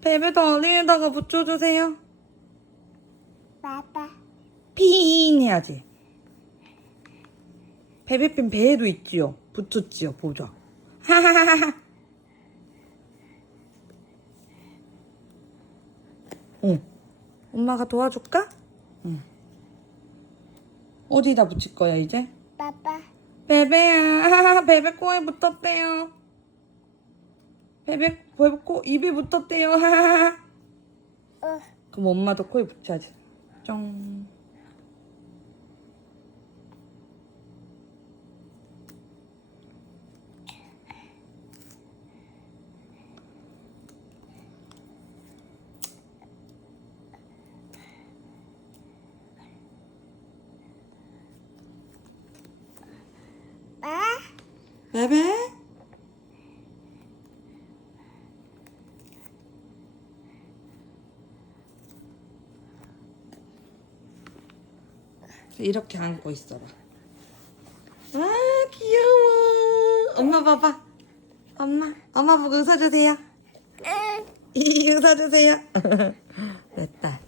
베베도 어디에다가 붙여주세요. 빠빠. 핀 해야지. 베베핀 배에도 있지요. 붙였지요. 보자. 하하하하. 응. 엄마가 도와줄까? 응. 어디다 붙일 거야 이제? 빠빠. 베베야. 베베 코에 붙었대요. 베베 코 입에 붙었대요. 어. 그럼 엄마도 코에 붙여야지. 쫑. 빠. 베베? 이렇게 안고 있어라. 아 귀여워. 엄마 봐봐. 엄마, 엄마 보고 웃어주세요. 응. 이 웃어주세요. 됐다.